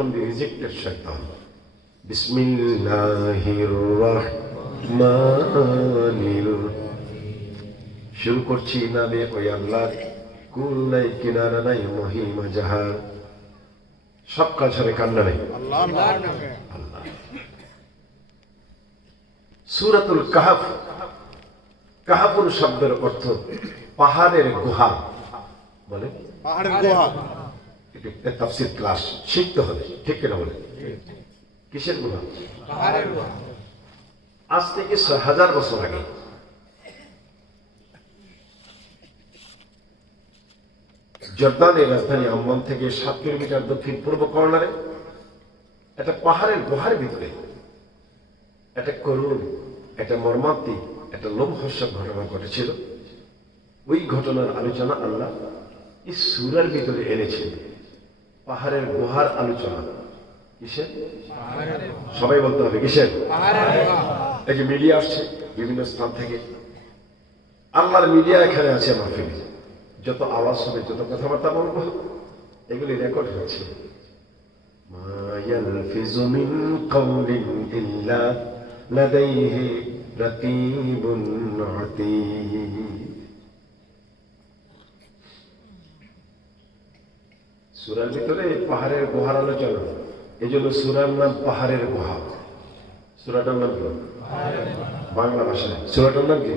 from the rejected shaitan. বিসমিল্লাহির শুরু করছি নামে ওই আল্লাহ কুল কিনারা নাই, মহিমা জাহার। সব কাজ হবে কান্না নেই সুরাতুল কাহাফ। কাহাফুর শব্দের অর্থ পাহাড়ের গুহা। বলে? পাহাড়ের গুহা। তাফসির ক্লাস শিখতে হবে ঠিক কিনা বলে কিসের গুহা? আজ থেকে ছয় হাজার বছর আগে। জর্দানের রাজধানী আম্মান থেকে সাত কিলোমিটার দক্ষিণ পূর্ব কর্নারে একটা পাহাড়ের গুহার ভিতরে একটা করুণ একটা মর্মান্তিক একটা লোমহর্ষক ঘটনা ঘটেছিল। ওই ঘটনার আলোচনা আল্লাহ এই সুরার ভিতরে এনেছেন। পাহাড়ের গুহার আলোচনা। সবাই বলতে হবে কিসের? এই যে মিডিয়া আসছে বিভিন্ন স্থান থেকে। আল্লাহর মিডিয়া এখানে আছে মাহফিলে। যত আওয়াজ হবে যত কথাবার্তা বলব এগুলি রেকর্ড হয়েছে ইল্লা লাদাইহি সুরার ভিতরে পাহাড়ের গুহার আলোচনা। এই জন্য সুরার নাম পাহাড়ের গুহা। সুরাটার নাম কি? বাংলা ভাষায়। সুরাটার নাম কি?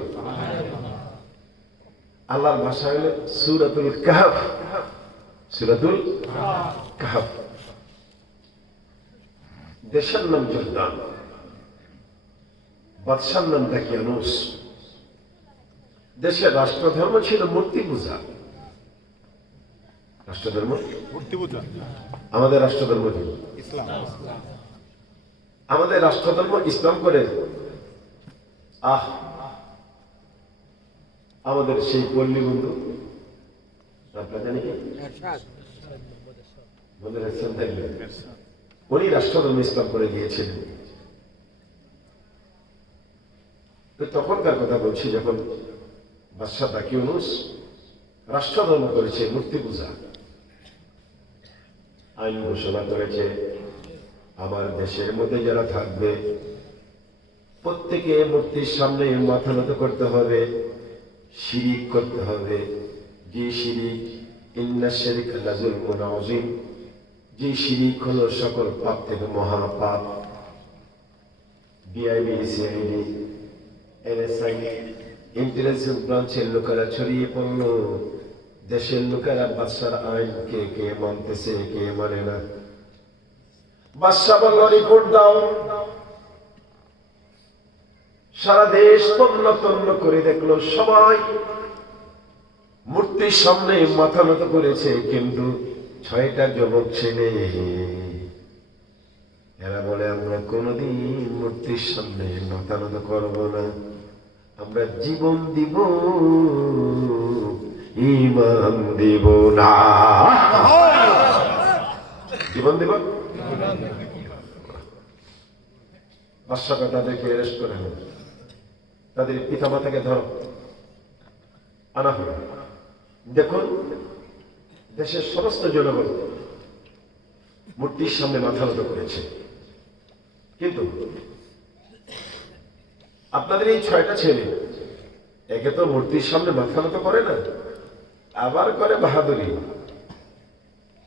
আল্লাহর ভাষা হলো সুরাতুল কাহাফ। সুরাতুল কাহাফ। দেশের নাম জর্দান। বাদশার নাম দাকিয়ানুস দেশের রাষ্ট্রধর্ম ছিল মূর্তি পূজা। রাষ্ট্রধর্ম? আমাদের রাষ্ট্রধর্ম কি? ইসলাম। আমাদের রাষ্ট্রধর্ম ইসলাম করে? আহ! আমাদের সেই পল্লী বন্ধু? উনি রাষ্ট্রধর্ম ইসলাম করে দিয়েছিলেন তো তখনকার কথা বলছি যখন বাদশাহ দাকিউনুস রাষ্ট্রধর্ম করেছে মূর্তি পূজা। আইন ঘোষণা করেছে। আমার দেশের মধ্যে যারা থাকবে, প্রত্যেকে মূর্তির সামনে মাথা নত করতে হবে, শিরিক করতে হবে। যে শিরিক, ইন্না শিরিক লাজুল মুনাজিম। যে শিরিক হলো সকল পাপ থেকে মহাপাপ। বিআইবি সিআইডি এনএসআই ইন্টেলিজেন্স ব্রাঞ্চের লোকেরা ছড়িয়ে পড়ল। দেশের লোকেরা বাদশার আইন কে কে মানতেছে, কে মানে না। বাদশা বলল রিপোর্ট দাও। সারা দেশ তন্ন তন্ন করে দেখল, সবাই মূর্তির সামনে মাথা নত করেছে, কিন্তু ছয়টা যুবক ছেলে। এরা বলে, আমরা কোনোদিন মূর্তির সামনে মাথা নত করব না। আমরা জীবন দিব ইমান দিব না। জীবন দিব? বাদশাটা তাদেরকে অ্যারেস্ট করে নেন তাদের পিতা মাতাকে ধর। আনা হল। দেখুন, দেশের সমস্ত জনগণ মূর্তির সামনে মাথা নত করেছে। কিন্তু আপনাদের এই ছয়টা ছেলে, একে তো মূর্তির সামনে মাথা নত করে না। আবার করে বাহাদুরি।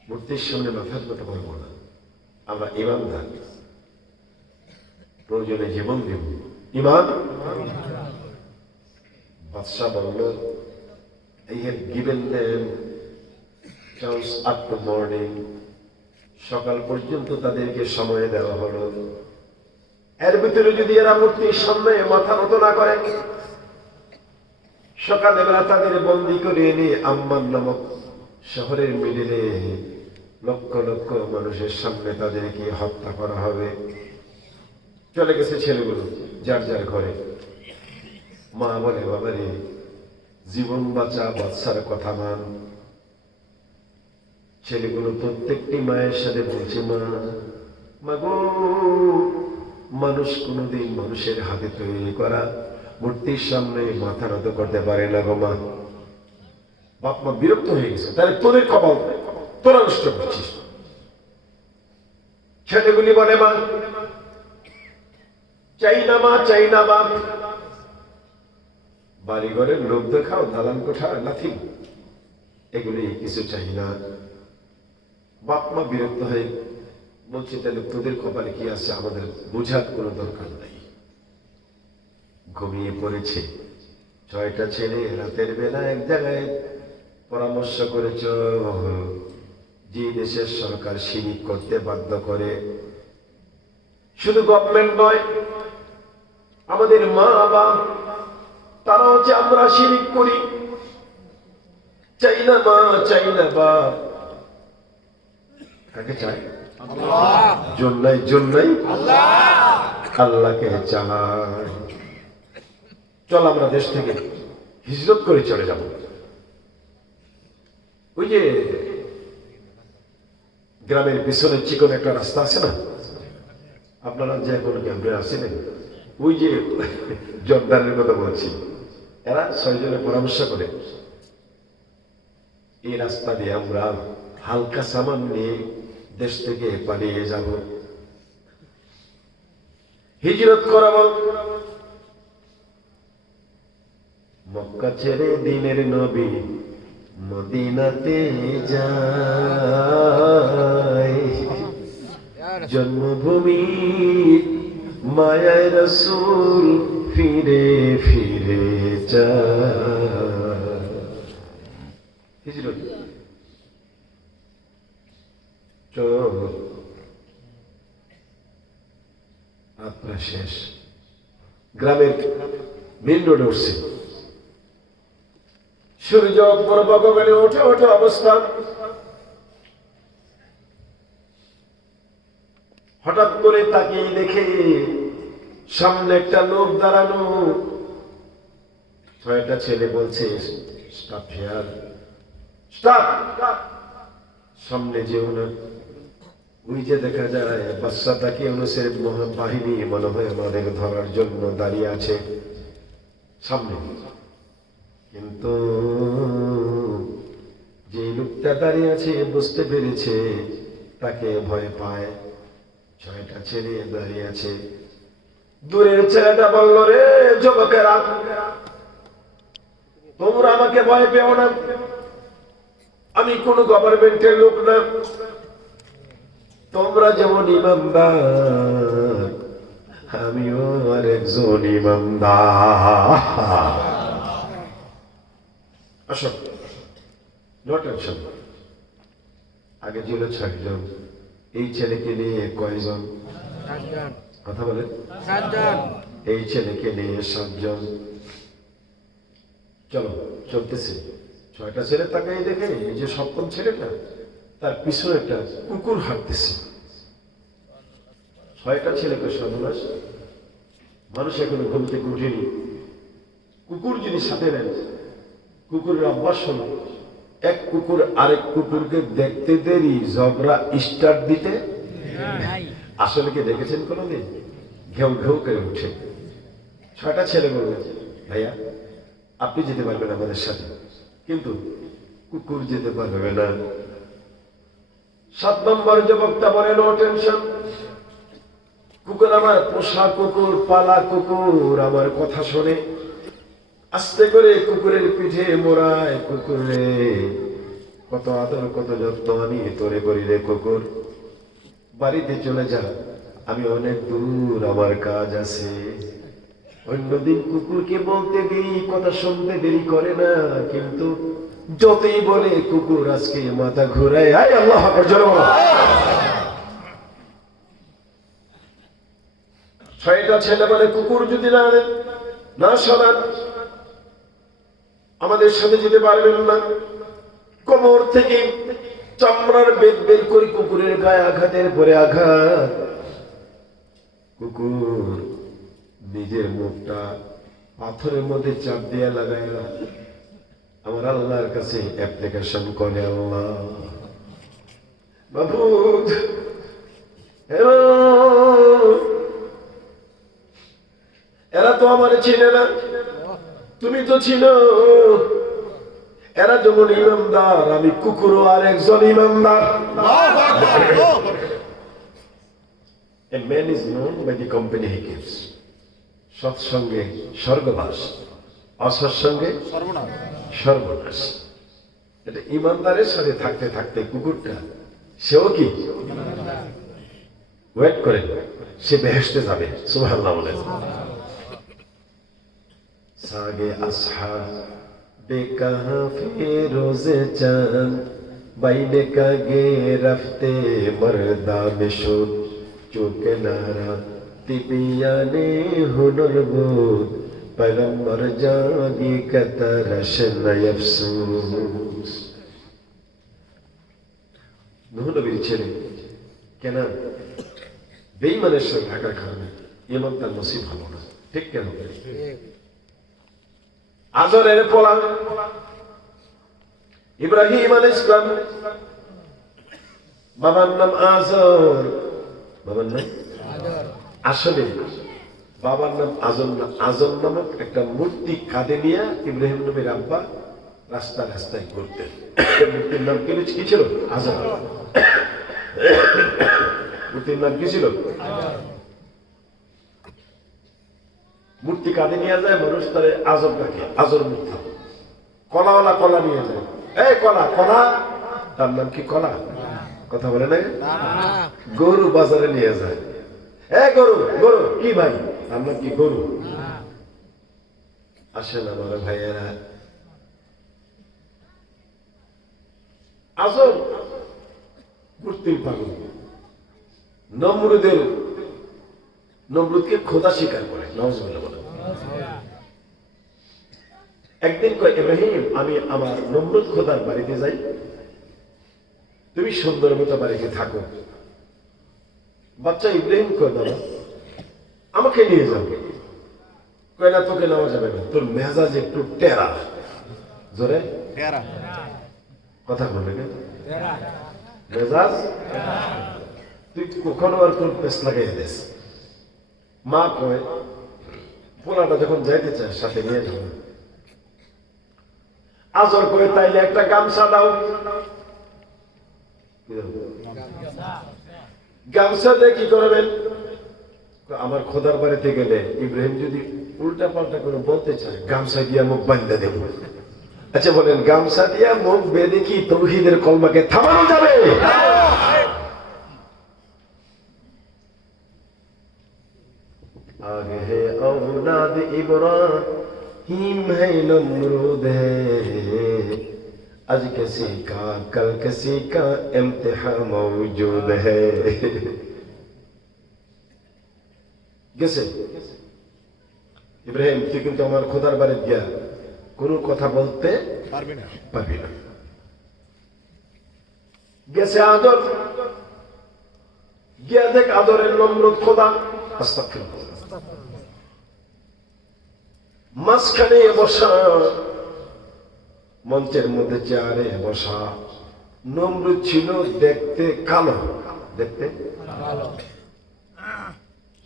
মূর্তির সামনে মাথার নত করব না। আমরা ইমানদার প্রয়োজনে জীবন দেব। ইমান বাদশাহ বলল I have given them chance up to morning সকাল পর্যন্ত তাদেরকে সময় দেওয়া হলো। এর ভিতরে যদি এরা মূর্তির সামনে মাথা নত না করে সকালবেলা তাদের বন্দি করে এনে আম্মান নামক শহরের মিডিলে লক্ষ লক্ষ মানুষের সামনে তাদেরকে হত্যা করা হবে। চলে গেছে ছেলেগুলো, যার যার ঘরে। মা বলে, বাবারে, জীবন বাঁচা বাচ্চার কথা মান। ছেলেগুলো প্রত্যেকটি মায়ের সাথে বলছে, মা মাগো মানুষ কোনোদিন মানুষের হাতে তৈরি করা মূর্তির সামনে মাথা নত করতে পারে না গো মা। বাপ মা বিরক্ত হয়ে গেছে। তাহলে তোদের কপাল তোরা নষ্ট করছিস। ছেলেগুলি বলে, মা, চাই না মা, চাই না মা। বাড়ি ঘরের লোক দেখাও দালান কোঠা নাথিং এগুলি কিছু চাই না। বাপ মা বিরক্ত হয়ে বলছে, তাহলে তোদের কপালে কি আছে? আমাদের বোঝার কোনো দরকার নাই। ঘুমিয়ে পড়েছে। ছয়টা ছেলে রাতের বেলা এক জায়গায় পরামর্শ করেছ যে দেশের সরকার সিরিপ করতে বাধ্য করে। শুধু গভর্নমেন্ট নয় আমাদের মা বাবা তারা হচ্ছে আমরা শিরিক করি। চাই না মা চাই না বাপ। কাকে চাই জন্যই জন্যই আল্লাহকে চাই চল আমরা দেশ থেকে হিজরত করে চলে যাব। ওই যে গ্রামের পিছনে চিকন একটা রাস্তা আছে না? আপনারা যে কোনো ক্যাম্পে আসেন ওই যে জর্দানের কথা বলছি, এরা ছয়জনে পরামর্শ করে, এই রাস্তা দিয়ে আমরা হালকা সামান নিয়ে দেশ থেকে পালিয়ে যাব। হিজরত করাবো। মক্কা ছেড়ে দিনের নবী মদিনাতে যায়। জন্মভূমি মায়ায় রসুল ফিরে ফিরে যায়। আপনার শেষ। গ্রামের মেন রোডে উঠছে। সূর্য পূর্বগলে ওঠে ওঠে অবস্থান। হঠাৎ করে তাকিয়ে দেখে সামনে একটা লোক দাঁড়ানো। ছয়টা ছেলে বলছে, স্টাফ স্টাফ, সামনে যে ওনার ওই যে দেখা যায় বাচ্চাটাকে অনুসের বাহিনী মনে হয় আমাদের ধরার জন্য দাঁড়িয়ে আছে। সামনে। কিন্তু যে লোকটা দাঁড়িয়ে আছে বুঝতে পেরেছে, তাকে ভয় পায়। ছয়টা ছেলে দাঁড়িয়ে আছে। দূরের ছেলেটা বলল, রে যুবকেরা, তোমরা আমাকে ভয় পেও না। আমি কোন গভর্নমেন্টের লোক না। তোমরা যেমন ইমানদার, আমিও আর একজন ইমানদার। আসো নো টেনশন আগে ছিল ছয়জন এই ছেলেকে নিয়ে কয়জন? কথা বলেন। এই ছেলেকে নিয়ে সাতজন। চলো চলতেছে। ছয়টা ছেলে তাকে এই দেখে এই যে সপ্তম ছেলেটা তার পিছনে একটা কুকুর হাঁটতেছে। ছয়টা ছেলেকে সর্বনাশ। মানুষ এখনও ঘুম থেকে উঠেনি। কুকুর যদি সাথে নেন কুকুরের অভ্যাস হলো, এক কুকুর আরেক কুকুরকে দেখতে দেরি, ঝগড়া স্টার্ট দিতে আসলে কি দেখেছেন কোনোদিন? ঘেউ ঘেউ করে উঠে। ছয়টা ছেলে বলবে, ভাইয়া, আপনি যেতে পারবেন আমাদের সাথে। কিন্তু কুকুর যেতে পারবে না। সাত নম্বর যুবকটা বলে নো টেনশন কুকুর আমার পোষা কুকুর, পালা কুকুর, আমার কথা শোনে। আস্তে করে কুকুরের পিঠে মোড়ায় কুকুরে কত আদর, কত যত্ন আমি তোরে করি রে কুকুর। বাড়িতে চলে যা, আমি অনেক দূর আমার কাজ আছে। অন্যদিন কুকুরকে বলতে দেরি কথা শুনতে দেরি করে না, কিন্তু যতই বলে কুকুর আজকে মাথা ঘুরায়, আয় আল্লাহ। ছয়টা ছেলে বলে কুকুর যদি না না সরান আমাদের সাথে যেতে পারবেন না। কোমর থেকে চামড়ার বেদ বের করে কুকুরের গায়ে আঘাতের পরে আঘাত। কুকুর নিজের মুখটা পাথরের মধ্যে চাপ দিয়ে লাগাইলা। আমার আল্লাহর কাছে অ্যাপ্লিকেশন করে আল্লাহ। হ্যালো? এরা তো আমার চিনে না। তুমি তো ছিল এরা যেমন ইমামদার, আমি কুকুরও আর একজন ইমামদার। A man is known by the company he keeps. সৎসঙ্গে স্বর্গবাস, অসৎসঙ্গে সর্বনাশ। এটা ইমানদারের সাথে থাকতে থাকতে কুকুরটা, সেও কি? ওয়েট করে সে বেহেসতে যাবে, সুবহানাল্লাহ বলেন। সাগে আসহা বেকাহা ফিরোজে চান। বাইনে কাগে রফতে মর্দা মিশুদ চুকে নারা তিবিয়ানে হুনর বুদ পয়গম্বর জাগি কতরশ নয়ফসুস নুহ নবীর ছেলে, কেন? বেইমানের সাথে থাকার কারণে ইমান তার নসিব হলো না। ঠিক কেন? আজরের পোলা। ইব্রাহিম আল ইসলাম বাবার নাম আজর। বাবার নাম? আসলে বাবার নাম আজম আজম নামক একটা মূর্তি কাঁধে নিয়ে ইব্রাহিম নবীর আব্বা রাস্তা রাস্তায় ঘুরতেন। মূর্তির নাম কি কি ছিল? আজম মূর্তির নাম কি ছিল? মূর্তি কাঁধে নিয়ে যায়, মানুষ তারে আজম ডাকে, আজর মূর্তি। কলাওয়ালা কলা নিয়ে যায়। এই কলা কলা? তার নাম কি কলা? কথা বলে না গরু বাজারে নিয়ে যায়। এ গরু গরু, কি ভাই? তার নাম কি গরু? আসেন আমার ভাইয়েরা। আজর মূর্তির পাগল। নমরুদের নমরুদকে খোদা স্বীকার করে নওয়াজ বলে। একদিন কয় ইব্রাহিম আমি আমার নমরুদ খোদার বাড়িতে যাই। তুমি সুন্দর মতো বাড়িতে থাকো। বাচ্চা ইব্রাহিম কয় দাদা আমাকে নিয়ে যাবে কয় না তোকে নেওয়া যাবে না। তোর মেজাজ একটু টেরা। জোরে? কথা বলবে না? মেজাজ? তুই কখনো আর তোর পেস লাগাই দিস। মা কয়, পোলাটা যখন যাইতে চায়, সাথে নিয়ে যাবে আজর কয়ে তাইলে একটা গামছা দাও? গামছা দিয়ে কি করবেন? আমার খোদার বাড়িতে গেলে ইব্রাহিম যদি উল্টা পাল্টা করে বলতে চায়, গামছা দিয়া মুখ বান্ধা দেব। আচ্ছা বলেন, গামছা দিয়া মুখ বেঁধে কি তৌহিদের কলমাকে থামানো যাবে? आगे है औलाद इब्राहिम है नमरूद है आज किसी का कल किसी का इम्तिहा मौजूद है গেছে ইব্রাহিম তুই কিন্তু আমার খোদার বাড়ি গিয়া কোনো কথা বলতে পারবে না পারবি না গেছে আদর গিয়া দেখ আদরের নম্রত খোদা আস্তাগফিরুল্লাহ মাঝখানে বসা মঞ্চের মধ্যে চেয়ারে বসা। নমরুদ ছিল দেখতে কালো। দেখতে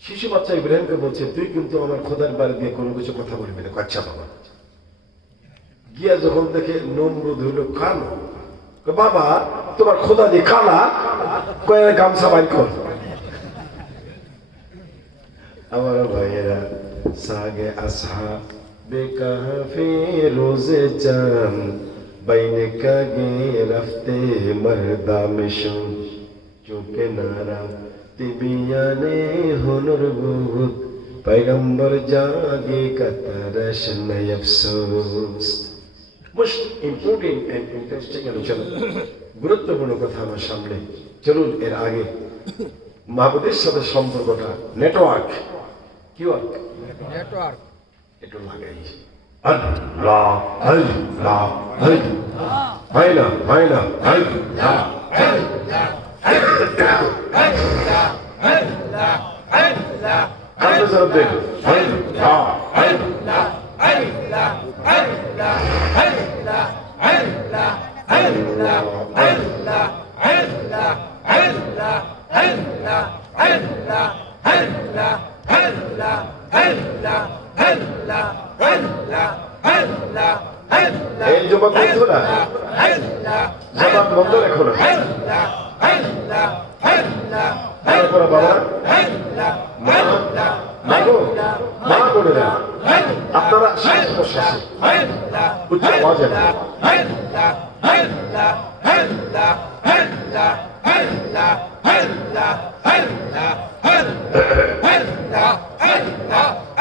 শিশু বাচ্চা ইব্রাহিমকে বলছে তুই কিন্তু আমার খোদার বাড়ি দিয়ে কোনো কিছু কথা বলবি না। আচ্ছা বাবা। গিয়া যখন দেখে নমরুদ হইল কালো বাবা তোমার খোদা দিয়ে কালা কয়ে গামছা বাইর কর। আমার ভাইয়েরা সাগে আসহা বেকাফে রোজে চান বাইনে কাগে রফতে মর্দা মিশন চোখে নারা তিবিয়ানে হুনর বুদ पैगंबर जागे का तरस में अफसोस মোস্ট ইম্পর্টেন্ট অ্যান্ড ইন্টারেস্টিং আলোচনা গুরুত্বপূর্ণ কথা আমার সামনে চলুন এর আগে মাহবুদের সাথে সম্পর্কটা নেটওয়ার্ক কি ওয়ার্ক নেটওয়ার্ক একটু লাগাই আল্লাহ আল্লাহ হয় না হয় না জবাব দেন আল্লাহ এই যুবক বন্ধুরা জবাব বন্ধ রেখো না মনে করো বাবা মা মা গো মা দেন আপনারা শ্বাস প্রশ্বাসে উচ্চ আওয়াজে বলেন।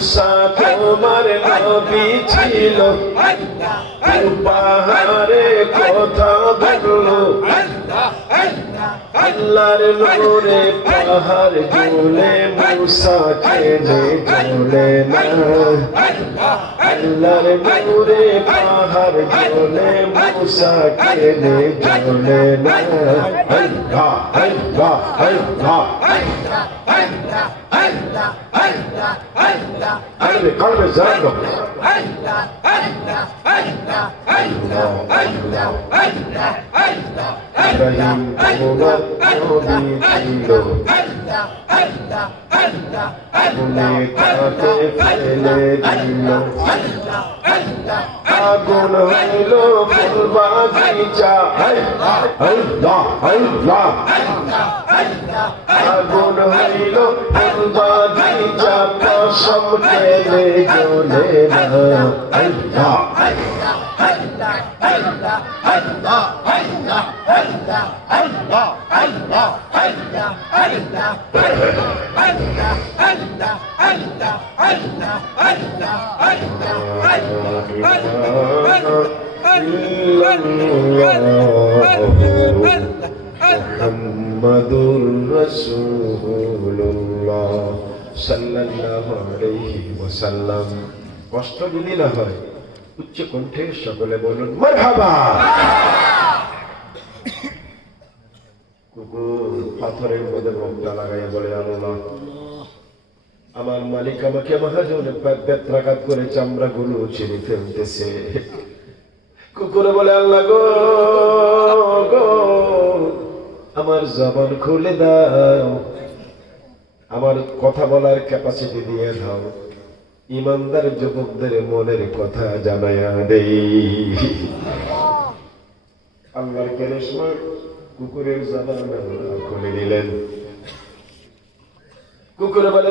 মুসা তোমার নবী ছিল পাহাড়ে কথা বলল আল্লাহর নূরে পাহাড় ঝুলে মুসা চেনে চলে না আল্লাহর নূরে পাহাড় ঝুলে মুসা চেনে চলে না আল্লাহ আল্লাহ আল্লাহ قلبي قلبي زنده فينقلب الربي عنده আগুনে কাতে ফেলে দিল আগুন হইল ফুলবাগিচা আগুন হইল ফুলবাগিচা পশম খেলে জোলে আল্লাহ আল্লাহ আল্লাহ আল্লাহ আল্লাহ জ্বলে না الله মুহাম্মাদুর রাসূলুল্লাহ সাল্লাল্লাহু আলাইহি ওয়াসাল্লাম কষ্ট যদি না হয় উচ্চ কণ্ঠে সকলে বলুন মারহাবা পাথরের মধ্যে মুখটা লাগাইয়া বলে, আল্লাহ, আমার মালিক আমাকে মহাজন বেত্রাঘাত করে চামড়া গুলো ছিঁড়ে ফেলতেছে। কুকুরে বলে, আল্লাহ গো গো, আমার জবান খুলে দাও, আমার কথা বলার ক্যাপাসিটি দিয়ে দাও। ইমানদার যুবকদের মনের কথা জানায়া দেই। আল্লাহর কেরেশমা কুকুরের কুকুরে বলে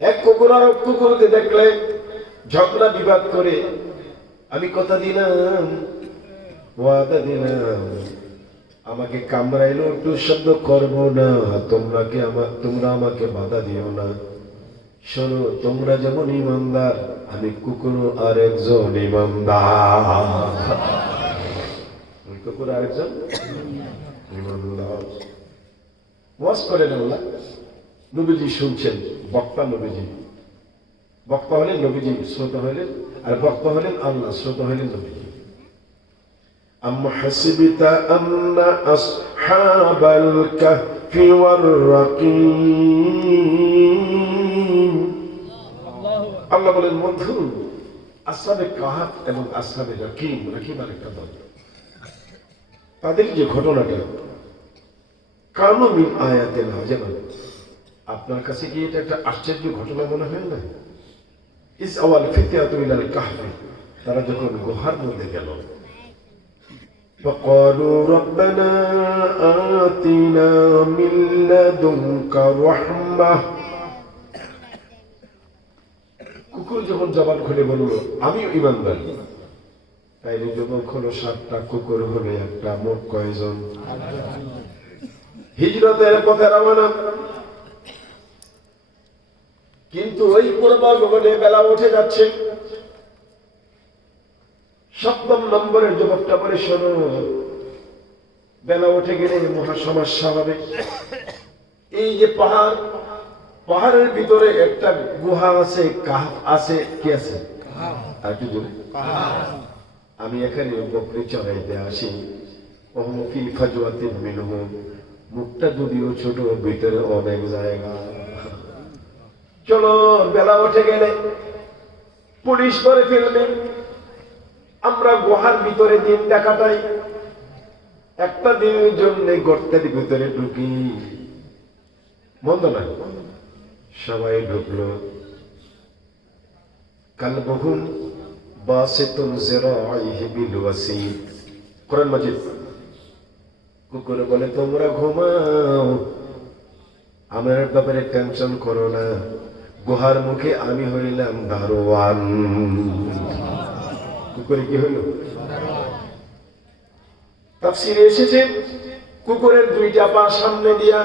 এক কুকুর কুকুরকে দেখলে ঝগড়া, বিবাদ করে আমি কথা দিলাম দিলাম। আমাকে কামড়াইলো, একটু শব্দ করব না, তোমরা কি আমার, তোমরা আমাকে বাধা দিও না। শোনো, তোমরা যেমন ইমানদার, আমি কুকুর আর একজন ইমানদার। ওই কুকুর আরেকজন ইমানদার ওয়াজ করেন আল্লাহ নবীজি শুনছেন বক্তা নবীজি বক্তা হলেন নবীজি শ্রোতা হলেন আর বক্তা হলেন আল্লাহ শ্রোতা হলেন নবীজি أم حسبت أن أصحاب الكهف والرقيم আল্লাহ বলেন বন্ধু আসাবে কাহাত এবং আসাবে রাকিম রাকিম আর একটা দল তাদের যে ঘটনাটা কানো মিন আয়াতে না যেমন আপনার কাছে কি এটা একটা আশ্চর্য ঘটনা মনে হয় না ইস আওয়াল ফিতিয়াতু ইলাল কাহফি তারা যখন গুহার মধ্যে গেল فقالوا ربنا آتنا من لدنك رحمة কুকুর যখন জবান খুলে বলল আমিও ইমানদার তাইলে যুবক হলো সাতটা কুকুর হলো একটা মোট কয়জন? হিজরতের পথে রওনা। কিন্তু ওই পূর্ব গগনে বেলা উঠে যাচ্ছে। সপ্তম নম্বরের যুবকটা বলে শোনো বেলা উঠে গেলে মহা সমস্যা হবে এই যে পাহাড় পাহাড়ের ভিতরে একটা গুহা আছে কাহ আছে কি আছে? আর জোরে। আমি এখানে বকরি চড়াইতে আসি। অহমফি ফাজুয়াতিন মিনহু। মুখটা যদিও ছোট, ভিতরে অনেক জায়গা। চলো, বেলা উঠে গেলে পুলিশ ধরে ফেলবে। আমরা গুহার ভিতরে দিনটা কাটাই। একটা দিনের জন্য গর্তের ভিতরে ঢুকি। বন্ধ না? সবাই ঢুকলো। কালবহুম বাসিতুন জিরাইহি বিল ওয়াসিদ কোরআন মাজিদ। কুকুর বলে, তোমরা ঘুমাও। আমার ব্যাপারে টেনশন করো না। গুহার মুখে আমি হইলাম দারোয়ান। কুকুরে কি হইল? তাফসিরে এসেছে, কুকুরের দুইটা পা সামনে দিয়া,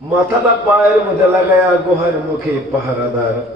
মাথাটা পায়ের মধ্যে লাগায়া গুহার মুখে পাহারাদার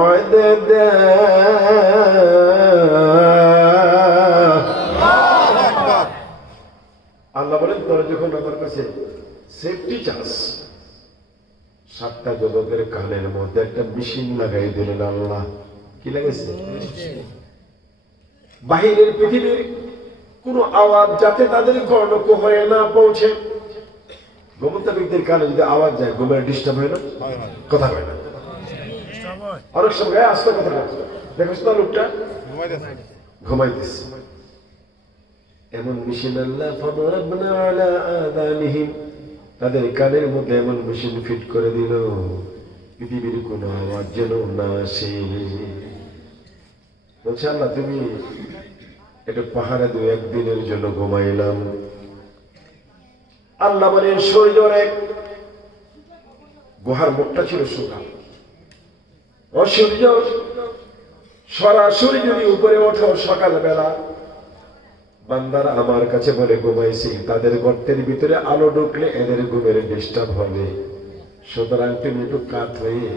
عددا আল্লাহ বলেন তোরা যখন আমার কাছে সেফটি চাস সাতটা যুবকের কানের মধ্যে একটা মেশিন লাগাই দিলেন আল্লাহ কি লাগাইছে বাহিরের পৃথিবীর কোন আওয়াজ যাতে তাদের কর্ণক হয়ে না পৌঁছে গোমন্তাবিকদের কানে যদি আওয়াজ যায় ঘুমের ডিস্টার্ব হয় না কথা হয় না অনেক সময় আস্তে কথা বলছে দেখো তো লোকটা। ঘুমাইতেছে। এমন মেশিন আল্লাহ ফাদরাবনা আলা আযানিহিম তাদের কানের মধ্যে এমন মেশিন ফিট করে দিল। পৃথিবীর কোনো আওয়াজ যেন না আসে। বলছে আল্লাহ তুমি এটা পাহাড়ে দু একদিনের জন্য ঘুমাইলাম। আল্লাহ মানে শরীরের এক গুহার মুখটা ছিল সুখা সূর্য সরাসরি যদি উপরে ওঠো সকালবেলা, বান্দার আমার কাছে বলে, ঘুমাইছি। তাদের গর্তের ভিতরে আলো ঢুকলে এদের ঘুমের ডিস্টার্ব হবে। সুতরাং তুমি একটু কাত হয়ে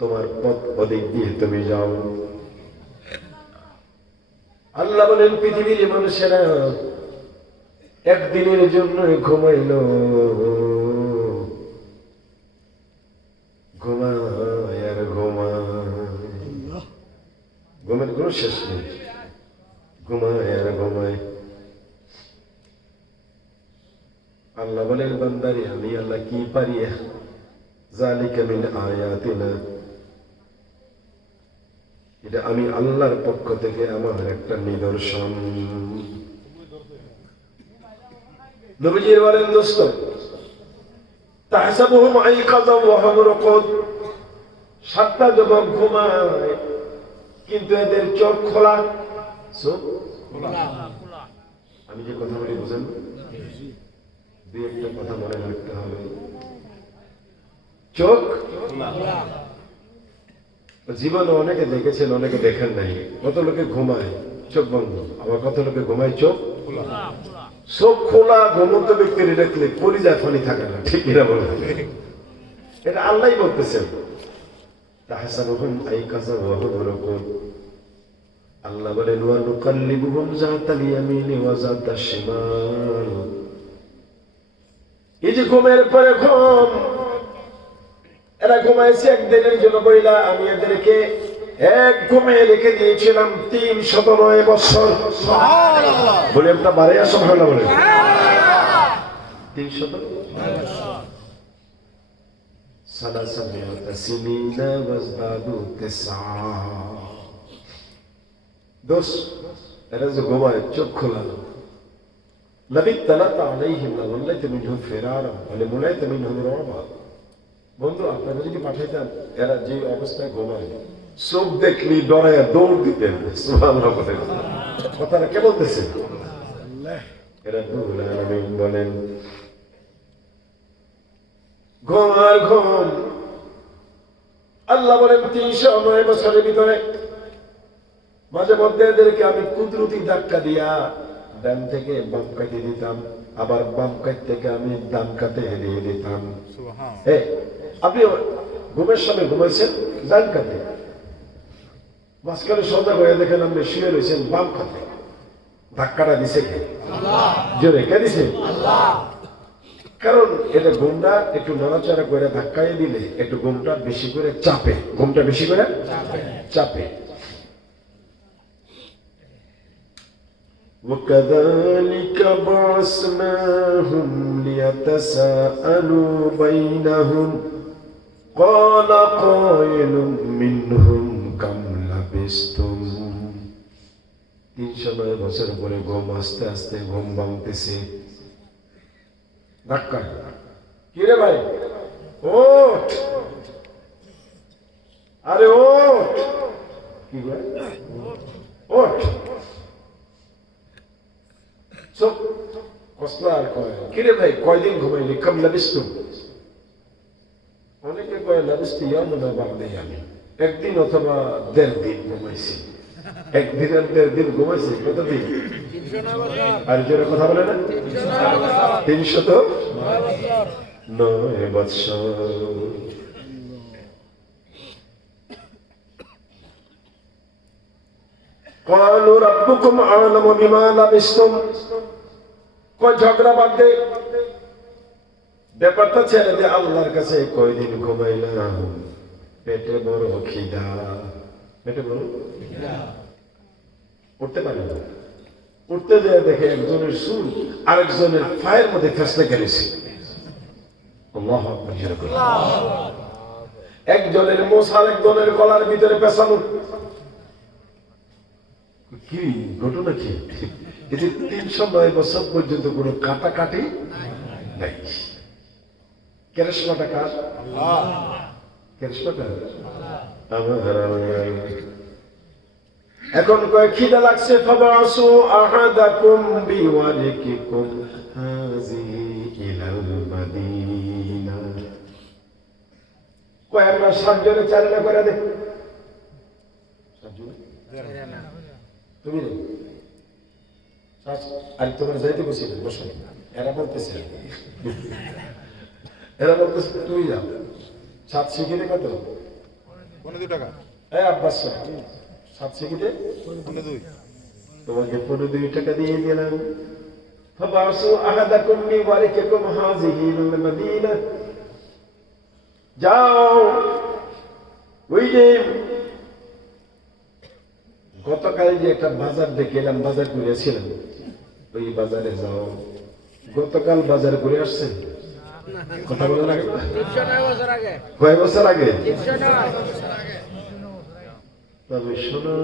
তোমার পথ ওদিক দিয়ে তুমি যাও। আল্লাহ বলেন, পৃথিবীর মানুষেরা একদিনের জন্য ঘুমাইল। কোনো শেষ নেই ঘুমায় আর ঘুমায়। আল্লাহ বলেন, বান্দারি, আমি আল্লাহ কি পারি? জালিকা মিন আয়াতিনা। এটা আমি আল্লাহর পক্ষ থেকে আমার একটা নিদর্শন। নবীজির বলেন, দোস্ত, তাহসাবুহুম আইকাযা ওয়া হুম রুকুদ সাতটা যুবক ঘুমায়। কিন্তু এদের চোখ খোলা। চোখ আমি যে কথা বলি বুঝেন দুই একটা কথা মনে রাখতে হবে। চোখ জীবনে অনেকে দেখেছেন অনেকে দেখেন নাই। কত লোকে ঘুমায় চোখ বন্ধ। আবার কত লোকে ঘুমায় চোখ চোখ খোলা ঘুমন্ত ব্যক্তির দেখলে কলিজায় ফানি থাকে না ঠিক কিনা বলে? এটা আল্লাহ বলতেছেন। তাহসানুহুম আইকাযা ওয়া হুম রুকুন আল্লাহ বলেন ওয়া নুকাল্লিবুহুম যাতাল ইয়ামিনি ওয়া যাতাশ শিমাল। এই যে ঘুমের পরে ঘুম এরা ঘুমাইছে একদিনের জন্য বইলা আমি এদেরকে এক ঘুমে রেখে দিয়েছিলাম তিন শত নয় বছর। বলে একটা বারে আসো ভালো বলে তিন শত ثلاثمائة سنين وازدادوا تسعا দোষ এরা যে ঘুমায় চোখ খোলা নবী তালাত আলাইহিম না ওয়াল্লাইতা মিনহুম ফিরারা ওয়া লামুলাইতা মিনহুম রাবা বন্ধু আপনারা যদি পাঠাইতেন এরা যে অবস্থায় ঘুমায় চোখ দেখলি ডরায় দৌড় দিতেন সুবহানাল্লাহ বলেন কথাটা কে বলতেছে এরা রব্বুল আলামিন বলেন ঘুম আর ঘুম। আল্লাহ বলেন তিনশো নয় বছরের ভিতরে মাঝে মধ্যে এদেরকে আমি কুদরতি ধাক্কা দিয়া ডান থেকে বাম কাটে দিতাম আবার বাম কাট থেকে আমি ডান কাটে হেরিয়ে দিতাম। আপনি ঘুমের সময় ঘুমাইছেন ডান কাটে মাঝখানে সদা করে দেখেন আপনি শুয়ে রয়েছেন বাম কাটে ধাক্কাটা দিছে কে? জোরে কে দিছে? কারণ এটা ঘুমটা একটু নড়াচড়া করে ধাক্কাই দিলে একটু ঘুমটা বেশি করে চাপে ঘুমটা বেশি করে চাপে وكذلك بعثناهم ليتساءلوا بينهم قال قائل منهم كم لبستم তিনশো নয় বছর পরে ঘুম আস্তে আস্তে ঘুম ভাঙতেছে ধাক্কা। কিরে ভাই? ওঠ। আরে ওঠ। কি? ওঠ। চুপ। কসলা আর কয় কিরে ভাই, কয়দিন ঘুমাইলি? কম লাবিস্তু অনেকে কয় লাবিস্তু ইয়ামুনা বাগদে আমি। একদিন অথবা দেড় দিন ঘুমাইছি। একদিন আর দেড় দিন ঘুমাইছি, কতদিন? আর জোরে কথা বলে না তিনশো নয় বছর তিনশত নয় বছর নয় বৎসর قالوا ربكم أعلم بما لبستم কয় ঝগড়া বাদ দে ব্যাপারটা ছেড়ে দে আল্লাহর কাছে কয়দিন ঘুমাইলাম পেটে বড় খিদা পেটে বড় উঠতে পারে না উঠতে যায় দেখে একজনের চুল আরেকজনের পায়ের মধ্যে ফেসলে গেলেছে। একজনের মোষ আরেকজনের গলার ভিতরে পেছানো কি ঘটনা কি? এতে তিনশো নয় বছর পর্যন্ত কোনো কাটা কাটি নাই। কেরেশমাটা কার? কেরেশমাটা আমার। এখন কয় খিদা লাগছে ফাবাসু আহাদাকুম বিওয়ালিকিকুম হাযিহি ইলাল মাদিনা। কয় আমরা সাতজনে চালনা করে দে। তুমি আর তোমার যাইতে বসি এরা বলতেছে এরা বলতেছে তুই যাও। সাত শিখিতে কত? পনেরো টাকা। হ্যাঁ আব্বাস সাহেব, সাত শিখিতে পনেরো দুই তোমাকে পনেরো দুই টাকা দিয়ে দিলাম فبعثوا أحدكم بورقكم هذه إلى المدينة যাও ওই যে গতকাল যে একটা বাজার দেখে এলাম বাজার ঘুরেছিলাম ওই বাজারে যাও গতকাল বাজার ঘুরে আসছেন কথা বলার আগে তিনশো নয় বছর আগে কয় বছর আগে তিনশো নয় তবে শোনো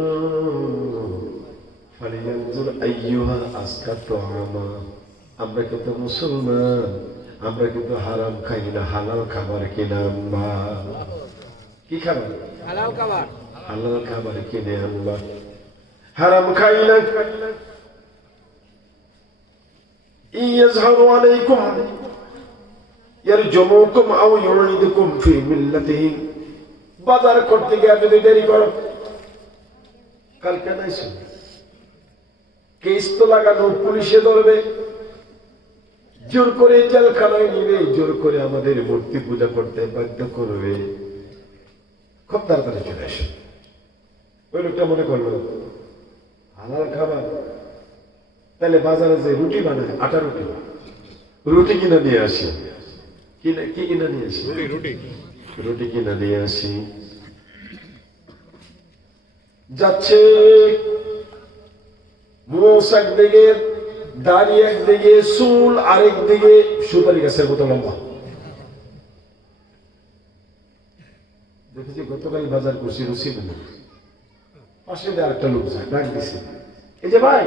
ফালিয়ানজুর আইয়ুহা আজকা তোয়ামা আমরা কিন্তু মুসলমান আমরা কিন্তু হারাম খাই না হালাল খাবার কিনে আনবা। কি খাবার? হালাল খাবার। হালাল খাবার কিনে আনবা। হারাম খাই না। ইয়াজহারু আলাইকুম ইয়ারজুমুকুম আও ইউঈদুকুম ফি মিল্লাতিহিম। বাজার করতে গিয়ে যদি দেরি করো কালকে নাই শুন কেস তো লাগানো পুলিশে ধরবে। জোর করে জেলখানায় নিবে জোর করে আমাদের মূর্তি পূজা করতে বাধ্য করবে। খুব তাড়াতাড়ি চলে আসে। ওই লোকটা মনে করল হালাল খাবার। তাহলে বাজারে যে রুটি বানায় আটা রুটি রুটি কিনা নিয়ে আসি। কিনে কি কিনা নিয়ে আসি? রুটি রুটি। রুটি কিনে নিয়ে আসি। যাচ্ছে। একদিকে, দাড়ি একদিকে, চুল আরেক দিকে সুপারি গাছের মতো লম্বা। দেখেছি গতকাল বাজার করছি রসি বলে পাশে আরেকটা লোক যায়, ডাক দিছে। এই যে ভাই